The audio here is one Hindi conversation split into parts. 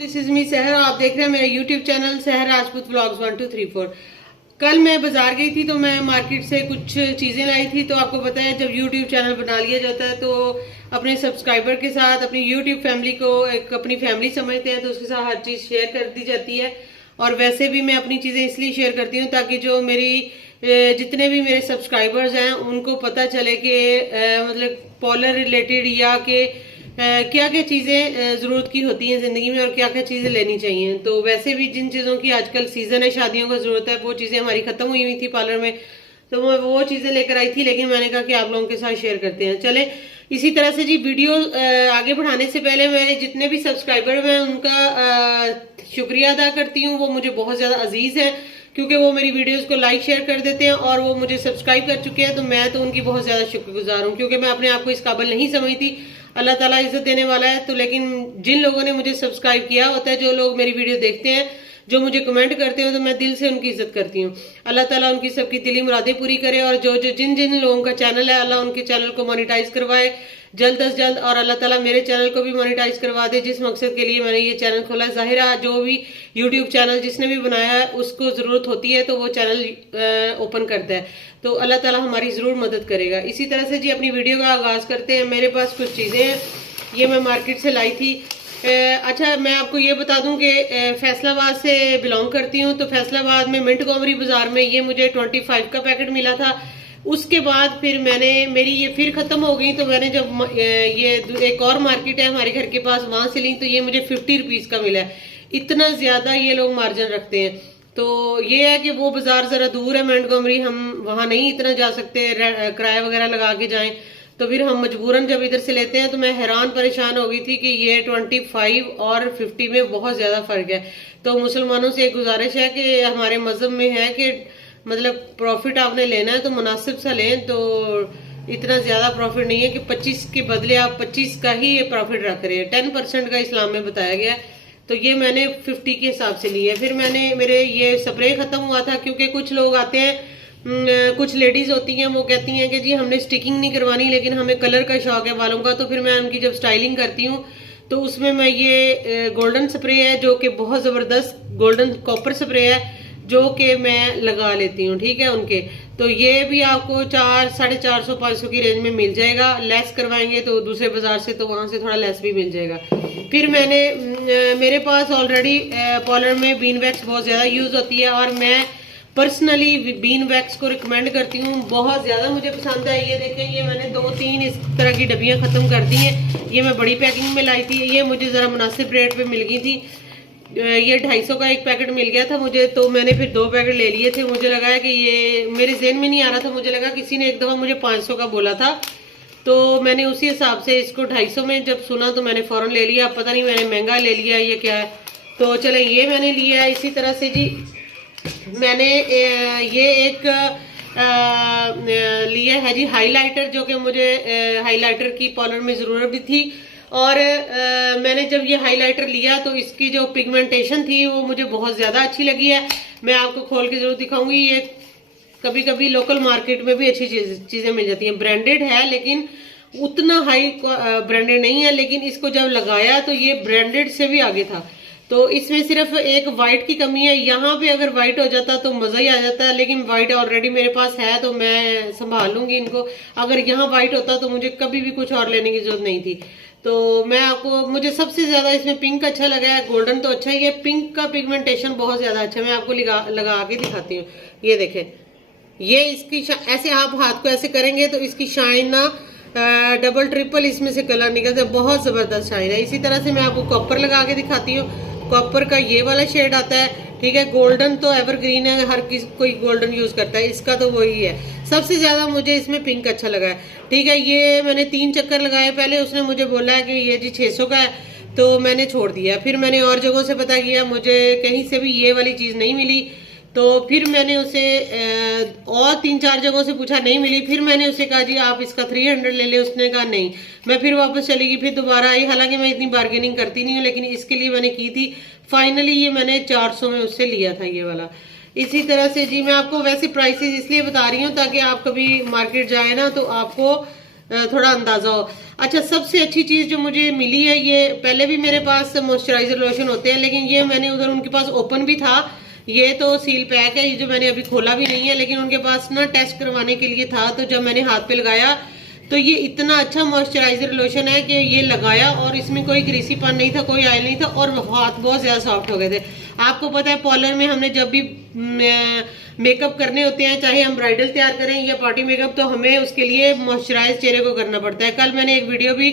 दिस इज मी सहर। आप देख रहे हैं मेरा यूट्यूब चैनल सहर राजपूत व्लॉग्स 1234। कल मैं बाजार गई थी तो मैं मार्केट से कुछ चीजें लाई थी। तो आपको पता है जब यूट्यूब चैनल बना लिया जाता है तो अपने सब्सक्राइबर के साथ अपनी यूट्यूब फैमिली को एक अपनी फैमिली समझते हैं तो उसके साथ हर चीज शेयर कर दी जाती है। और वैसे भी मैं अपनी चीजें इसलिए शेयर करती हूँ ताकि जो मेरी जितने भी मेरे सब्सक्राइबर्स हैं उनको पता चले कि मतलब पार्लर रिलेटेड या कि क्या क्या चीजें जरूरत की होती हैं जिंदगी में और क्या क्या चीजें लेनी चाहिए। तो वैसे भी जिन चीजों की आजकल सीजन है, शादियों का जरूरत है, वो चीजें हमारी खत्म हुई थी पार्लर में, तो मैं वो चीजें लेकर आई थी। लेकिन मैंने कहा कि आप लोगों के साथ शेयर करते हैं। चले इसी तरह से जी वीडियो आगे बढ़ाने से पहले मेरे जितने भी सब्सक्राइबर हैं उनका शुक्रिया अदा करती हूँ। वो मुझे बहुत ज्यादा अजीज है क्योंकि वो मेरी वीडियोस को लाइक शेयर कर देते हैं और वो मुझे सब्सक्राइब कर चुके हैं। तो मैं तो उनकी बहुत ज्यादा शुक्रगुजार हूँ क्योंकि मैं अपने आप को इस काबिल नहीं समझती। अल्लाह ताला इज्जत देने वाला है। तो लेकिन जिन लोगों ने मुझे सब्सक्राइब किया होता है, जो लोग मेरी वीडियो देखते हैं, जो मुझे कमेंट करते हैं, तो मैं दिल से उनकी इज्जत करती हूँ। अल्लाह ताला उनकी सबकी दिली मुरादें पूरी करे। और जो जो जिन जिन लोगों का चैनल है, अल्लाह उनके चैनल को मोनेटाइज करवाए जल्द अज जल्द। और अल्लाह ताला मेरे चैनल को भी मोनेटाइज करवा दे जिस मकसद के लिए मैंने ये चैनल खोला। जाहिर है जो भी यूट्यूब चैनल जिसने भी बनाया है उसको जरूरत होती है तो वो चैनल ओपन करता है। तो अल्लाह ताला हमारी जरूर मदद करेगा। इसी तरह से जी अपनी वीडियो का आगाज करते हैं। मेरे पास कुछ चीजें हैं, ये मैं मार्केट से लाई थी। अच्छा मैं आपको ये बता दूं कि फैसलाबाद से बिलोंग करती हूँ। तो फैसलाबाद में मिंट गोमरी बाजार में ये मुझे 25 का पैकेट मिला था। उसके बाद फिर मैंने मेरी ये फिर खत्म हो गई तो मैंने जब ये एक और मार्केट है हमारे घर के पास, वहां से ली तो ये मुझे 50 रुपीज का मिला है। इतना ज्यादा ये लोग मार्जिन रखते हैं। तो ये है कि वो बाजार जरा दूर है मोंटगोमरी, हम वहां नहीं इतना जा सकते, किराया वगैरह लगा के जाएं। तो फिर हम मजबूरन जब इधर से लेते हैं तो मैं हैरान परेशान हो गई थी कि ये 25 और 50 में बहुत ज्यादा फर्क है। तो मुसलमानों से एक गुजारिश है कि हमारे मजहब में है कि मतलब प्रॉफिट आपने लेना है तो मुनासिब सा लें। तो इतना ज्यादा प्रॉफिट नहीं है कि 25 के बदले आप 25 का ही ये प्रॉफिट रख रहे हैं। 10% का इस्लाम में बताया गया है। तो ये मैंने 50 के हिसाब से ली है। फिर मैंने मेरे ये स्प्रे खत्म हुआ था क्योंकि कुछ लोग आते हैं, कुछ लेडीज होती हैं, वो कहती हैं कि जी हमने स्टिकिंग नहीं करवानी लेकिन हमें कलर का शौक है बालों का। तो फिर मैं उनकी जब स्टाइलिंग करती हूँ तो उसमें मैं ये गोल्डन स्प्रे है जो कि बहुत जबरदस्त गोल्डन कॉपर स्प्रे है जो कि मैं लगा लेती हूँ, ठीक है उनके। तो ये भी आपको 400, 500 की रेंज में मिल जाएगा। लेस करवाएंगे तो दूसरे बाजार से तो वहां से थोड़ा लेस भी मिल जाएगा। फिर मैंने मेरे पास ऑलरेडी पार्लर में बीन वैक्स बहुत ज्यादा यूज होती है और मैं पर्सनली बीन वैक्स को रिकमेंड करती हूँ, बहुत ज्यादा मुझे पसंद है। ये देखें, ये मैंने 2-3 इस तरह की डब्बियां खत्म कर दी हैं। ये मैं बड़ी पैकिंग में लाई थी, ये मुझे जरा मुनासिब रेट पे मिल गई थी। ये 250 का एक पैकेट मिल गया था मुझे, तो मैंने फिर 2 पैकेट ले लिए थे। मुझे लगा कि ये मेरे ज़हन में नहीं आ रहा था, मुझे लगा किसी ने एक दफा मुझे 500 का बोला था तो मैंने उसी हिसाब से इसको 250 में जब सुना तो मैंने फौरन ले लिया। पता नहीं मैंने महंगा ले लिया ये क्या है। तो चले ये मैंने लिया है। इसी तरह से जी मैंने ये एक लिया है जी हाइलाइटर, जो कि मुझे हाइलाइटर की पार्लर में जरूरत भी थी। और मैंने जब ये हाइलाइटर लिया तो इसकी जो पिगमेंटेशन थी वो मुझे बहुत ज्यादा अच्छी लगी है। मैं आपको खोल के जरूर दिखाऊंगी। ये कभी कभी लोकल मार्केट में भी अच्छी चीजें मिल जाती हैं, ब्रांडेड है लेकिन उतना हाई ब्रांडेड नहीं है। लेकिन इसको जब लगाया तो ये ब्रांडेड से भी आगे था। तो इसमें सिर्फ एक वाइट की कमी है, यहाँ पे अगर वाइट हो जाता तो मजा ही आ जाता है। लेकिन वाइट ऑलरेडी मेरे पास है तो मैं संभाल लूंगी इनको। अगर यहाँ वाइट होता तो मुझे कभी भी कुछ और लेने की जरूरत नहीं थी। तो मैं आपको, मुझे सबसे ज्यादा इसमें पिंक अच्छा लगा है। गोल्डन तो अच्छा ही है, पिंक का पिगमेंटेशन बहुत ज्यादा अच्छा है। मैं आपको लगा के दिखाती हूँ। ये देखें, ये इसकी ऐसे आप हाथ को ऐसे करेंगे तो इसकी शाइन ना डबल ट्रिपल इसमें से कलर निकलता है, बहुत जबरदस्त शाइन है। इसी तरह से मैं आपको कॉपर लगा के दिखाती हूँ। कॉपर का ये वाला शेड आता है, ठीक है। गोल्डन तो एवरग्रीन है, हर किसी कोई गोल्डन यूज करता है, इसका तो वही है। सबसे ज्यादा मुझे इसमें पिंक अच्छा लगा है, ठीक है। ये मैंने 3 चक्कर लगाए पहले, उसने मुझे बोला है कि ये जी 600 का है तो मैंने छोड़ दिया। फिर मैंने और जगहों से पता किया, मुझे कहीं से भी ये वाली चीज नहीं मिली। तो फिर मैंने उसे और 3-4 जगहों से पूछा, नहीं मिली। फिर मैंने उसे कहा जी आप इसका 300 ले ले, उसने कहा नहीं। मैं फिर वापस चली गई, फिर दोबारा आई। हालांकि मैं इतनी बार्गेनिंग करती नहीं हूँ लेकिन इसके लिए मैंने की थी। फाइनली ये मैंने 400 में उससे लिया था ये वाला। इसी तरह से जी मैं आपको वैसे प्राइसेस इसलिए बता रही हूँ ताकि आप कभी मार्केट जाए ना तो आपको थोड़ा अंदाजा हो। अच्छा, सबसे अच्छी चीज जो मुझे मिली है, ये पहले भी मेरे पास मॉइस्चराइजर लोशन होते हैं, लेकिन ये मैंने उधर उनके पास ओपन भी था, ये तो सील पैक है, ये जो मैंने अभी खोला भी नहीं है, लेकिन उनके पास ना टेस्ट करवाने के लिए था, तो जब मैंने हाथ पे लगाया तो ये इतना अच्छा मॉइस्चराइजर लोशन है कि ये लगाया और इसमें कोई ग्रीसीपन नहीं था, कोई ऑयल नहीं था, और हाथ बहुत ज्यादा सॉफ्ट हो गए थे। आपको पता है पार्लर में हमने जब भी मेकअप करने होते हैं, चाहे हम ब्राइडल तैयार करें या पार्टी मेकअप, तो हमें उसके लिए मॉइस्चराइज चेहरे को करना पड़ता है। कल मैंने एक वीडियो भी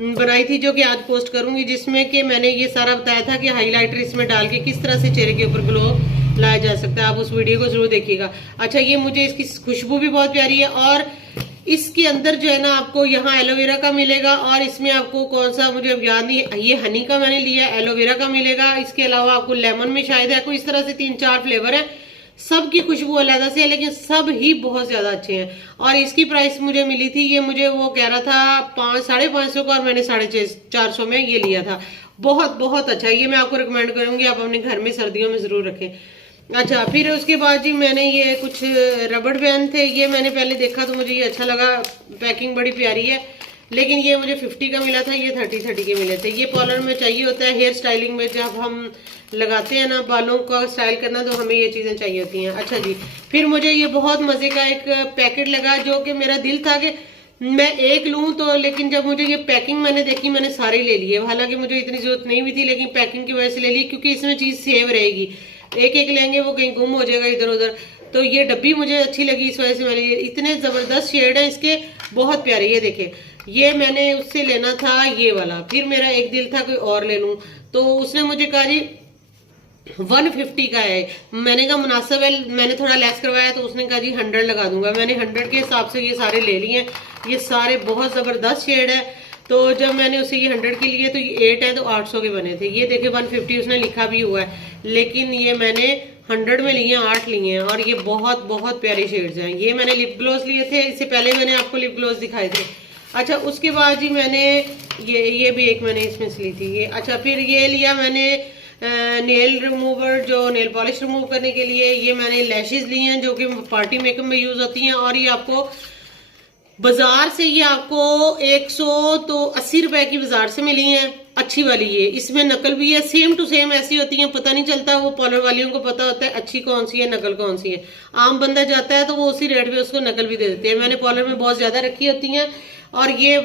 बनाई थी जो कि आज पोस्ट करूंगी, जिसमें कि मैंने ये सारा बताया था कि हाइलाइटर इसमें डाल के किस तरह से चेहरे के ऊपर ग्लो लाया जा सकता है। आप उस वीडियो को जरूर देखिएगा। अच्छा, ये मुझे इसकी खुशबू भी बहुत प्यारी है, और इसके अंदर जो है ना आपको यहाँ एलोवेरा का मिलेगा, और इसमें आपको कौन सा मुझे याद नहीं, ये हनी का मैंने लिया, एलोवेरा का मिलेगा, इसके अलावा आपको लेमन में शायद है, कोई इस तरह से 3-4 फ्लेवर है। सबकी खुशबू अलग से है, लेकिन सब ही बहुत ज्यादा अच्छे हैं। और इसकी प्राइस मुझे मिली थी, ये मुझे वो कह रहा था 500-550 का, और मैंने 450 में ये लिया था। बहुत बहुत अच्छा है, ये मैं आपको रिकमेंड करूंगी, आप अपने घर में सर्दियों में जरूर रखें। अच्छा, फिर उसके बाद जी मैंने ये कुछ रबड़ बैंड थे, ये मैंने पहले देखा तो मुझे ये अच्छा लगा, पैकिंग बड़ी प्यारी है, लेकिन ये मुझे 50 का मिला था, ये 30 के मिले थे। ये पार्लर में चाहिए होता है, हेयर स्टाइलिंग में जब हम लगाते हैं ना बालों का स्टाइल करना, तो हमें ये चीजें चाहिए होती हैं। अच्छा जी, फिर मुझे ये बहुत मजे का एक पैकेट लगा, जो कि मेरा दिल था कि मैं एक लूं, तो लेकिन जब मुझे ये पैकिंग मैंने देखी, मैंने सारे ले लिए। हालांकि मुझे इतनी जरूरत नहीं हुई थी, लेकिन पैकिंग की वजह से ले ली, क्योंकि इसमें चीज सेव रहेगी। एक एक लेंगे वो कहीं गुम हो जाएगा इधर उधर, तो ये डब्बी मुझे अच्छी लगी, इस वजह से मैंने ये, इतने जबरदस्त शेड है इसके, बहुत प्यारे। ये देखे, ये मैंने उससे लेना था ये वाला, फिर मेरा एक दिल था कोई और ले लूं, तो उसने मुझे कहा जी 150 का है। मैंने कहा मुनासिब है, मैंने थोड़ा लेस करवाया, तो उसने कहा जी 100 लगा दूंगा। मैंने 100 के हिसाब से ये सारे ले लिए। ये सारे बहुत जबरदस्त शेड है, तो जब मैंने उसे ये 100 के लिए, तो ये 8 है तो 800 के बने थे। ये देखे 150 उसने लिखा भी हुआ है, लेकिन ये मैंने 100 में लिए, 8 लिए हैं, और ये बहुत बहुत प्यारे शेड्स हैं। ये मैंने लिप ग्लोस लिए थे, इससे पहले मैंने आपको लिप ग्लोस दिखाए थे। अच्छा, उसके बाद जी मैंने ये भी एक मैंने इसमें से ली थी ये। अच्छा, फिर ये लिया मैंने नेल रिमूवर, जो नेल पॉलिश रिमूव करने के लिए। ये मैंने लैशेज ली हैं, जो कि पार्टी मेकअप में यूज होती हैं, और ये आपको बाजार से, ये आपको 180 रुपए की बाजार से मिली हैं, अच्छी वाली। ये इसमें नकल भी है, सेम टू सेम ऐसी होती हैं, पता नहीं चलता, वो पार्लर वालियों को पता होता है अच्छी कौन सी है, नकल कौन सी है। आम बंदा जाता है तो वो उसी रेट पे उसको नकल भी दे देते हैं। मैंने पार्लर में बहुत ज्यादा रखी होती हैं, और ये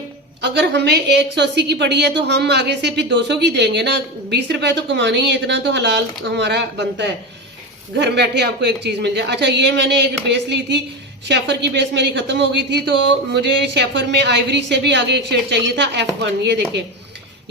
अगर हमें 180 की पड़ी है, तो हम आगे से फिर 200 की देंगे ना, 20 रुपए तो कमाने ही है, इतना तो हलाल हमारा बनता है, घर बैठे आपको एक चीज मिल जाए। अच्छा, ये मैंने एक बेस ली थी, शेफर की बेस मेरी खत्म हो गई थी, तो मुझे शेफर में आइवरी से भी आगे एक शेड चाहिए था, F1। ये देखें,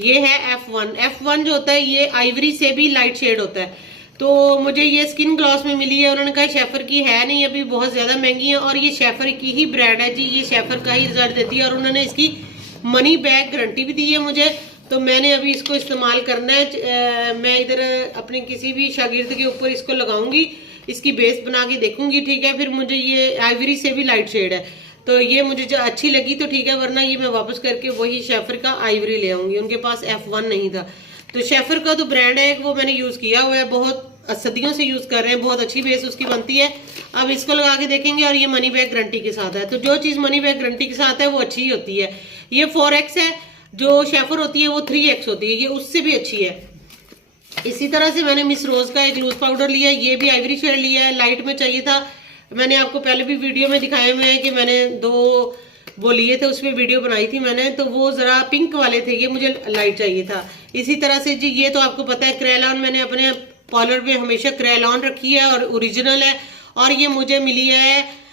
ये है F1 जो होता है, ये आइवरी से भी लाइट शेड होता है। तो मुझे ये स्किन ग्लॉस में मिली है, उन्होंने कहा शेफर की है नहीं अभी, बहुत ज्यादा महंगी है, और ये शेफर की ही ब्रांड है जी, ये शेफर का ही रिजल्ट देती है, और उन्होंने इसकी मनी बैक गारंटी भी दी है मुझे। तो मैंने अभी इसको इस्तेमाल करना है, मैं इधर अपने किसी भी शागिर्द के ऊपर इसको लगाऊंगी, इसकी बेस बना के देखूंगी, ठीक है। फिर मुझे ये आइवरी से भी लाइट शेड है, तो ये मुझे जो अच्छी लगी तो ठीक है, वरना ये मैं वापस करके वही शेफर का आइवरी ले आऊंगी। उनके पास F1 नहीं था, तो शेफर का तो ब्रांड है, वो मैंने यूज किया हुआ है, बहुत सदियों से यूज कर रहे हैं, बहुत अच्छी बेस उसकी बनती है। अब इसको लगा के देखेंगे, और ये मनी बैक गारंटी के साथ है, तो जो चीज मनी बैक गारंटी के साथ है वो अच्छी ही होती है। ये 4X है, जो शेफर होती है वो 3X होती है, ये उससे भी अच्छी है। इसी तरह से मैंने मिस रोज का एक लूज पाउडर लिया है, ये भी आइवरी शेड लिया है, लाइट में चाहिए था। मैंने आपको पहले भी वीडियो में दिखाए हुए हैं कि मैंने 2 वो लिए थे, उसमें वीडियो बनाई थी मैंने, तो वो जरा पिंक वाले थे, ये मुझे लाइट चाहिए था। इसी तरह से जी ये तो आपको पता है क्रेलॉन, मैंने अपने पार्लर में हमेशा क्रेलॉन रखी है, और ओरिजिनल है, और ये मुझे मिली है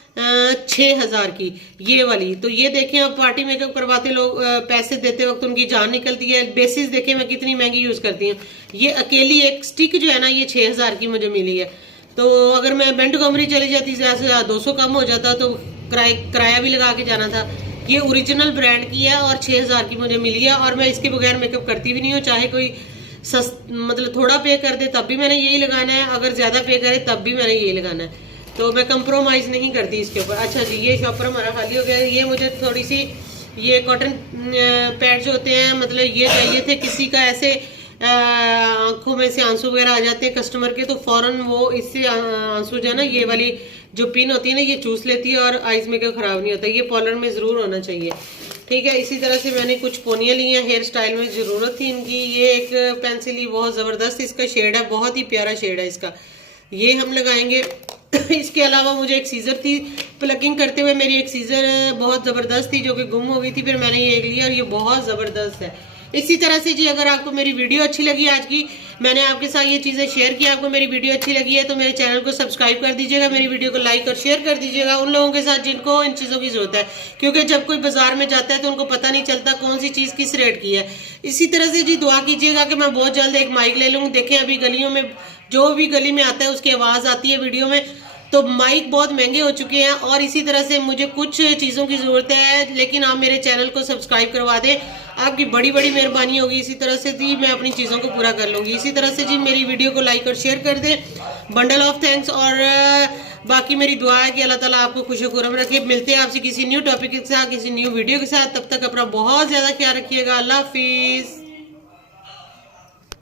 6000 की ये वाली। तो ये देखें, अब पार्टी मेकअप करवाते लोग पैसे देते वक्त उनकी जान निकलती है। बेसिस देखें मैं कितनी महंगी यूज करती हूँ। ये अकेली एक स्टिक जो है ना, ये 6000 की मुझे मिली है। तो अगर मैं बेंट कमरी चली जाती, ज्यादा से ज्यादा 200 कम हो जाता, तो किराया भी लगा के जाना था। ये ओरिजिनल ब्रांड की है, और 6000 की मुझे मिली है, और मैं इसके बगैर मेकअप करती भी नहीं हूँ। चाहे कोई मतलब थोड़ा पे कर दे तब भी मैंने यही लगाना है, अगर ज्यादा पे करे तब भी मैंने यही लगाना है, तो मैं कंप्रोमाइज नहीं करती इसके ऊपर। अच्छा जी, ये शॉपर हमारा खाली हो गया। ये मुझे थोड़ी सी ये कॉटन पैड जो होते हैं, मतलब ये चाहिए थे, किसी का ऐसे आंखों में से आंसू वगैरह आ जाते हैं कस्टमर के, तो फौरन वो इससे आंसू जो है ना, ये वाली जो पिन होती है ना, ये चूस लेती है, और आईज मेकअप खराब नहीं होता। ये पार्लर में जरूर होना चाहिए। ठीक है। इसी तरह से मैंने कुछ पोनियाँ ली हैं, हेयर स्टाइल में ज़रूरत थी इनकी। ये एक पेंसिल ही बहुत ज़बरदस्त इसका शेड है, बहुत ही प्यारा शेड है इसका, ये हम लगाएंगे। इसके अलावा मुझे एक सीज़र थी, प्लगिंग करते हुए मेरी एक सीज़र बहुत ज़बरदस्त थी जो कि गुम हो गई थी, फिर मैंने ये एक लिया और ये बहुत ज़बरदस्त है। इसी तरह से जी अगर आपको मेरी वीडियो अच्छी लगी आज की, मैंने आपके साथ ये चीज़ें शेयर की, आपको मेरी वीडियो अच्छी लगी है तो मेरे चैनल को सब्सक्राइब कर दीजिएगा, मेरी वीडियो को लाइक और शेयर कर दीजिएगा उन लोगों के साथ जिनको इन चीज़ों की ज़रूरत है, क्योंकि जब कोई बाजार में जाता है तो उनको पता नहीं चलता कौन सी चीज़ किस रेट की है। इसी तरह से जी दुआ कीजिएगा कि मैं बहुत जल्द एक माइक ले लूँ। देखें अभी गलियों में जो भी गली में आता है उसकी आवाज़ आती है वीडियो में, तो माइक बहुत महंगे हो चुके हैं और इसी तरह से मुझे कुछ चीज़ों की ज़रूरत है, लेकिन आप मेरे चैनल को सब्सक्राइब करवा दें, आपकी बड़ी बड़ी मेहरबानी होगी। इसी तरह से जी मैं अपनी चीज़ों को पूरा कर लूँगी। इसी तरह से जी मेरी वीडियो को लाइक और शेयर कर दें। Bundle of thanks. और बाकी मेरी दुआ है कि अल्लाह ताला आपको खुश खुरम रखे। मिलते हैं आपसे किसी न्यू टॉपिक के साथ, किसी न्यू वीडियो के साथ। तब तक अपना बहुत ज़्यादा ख्याल रखिएगा। अल्लाह हाफिज़।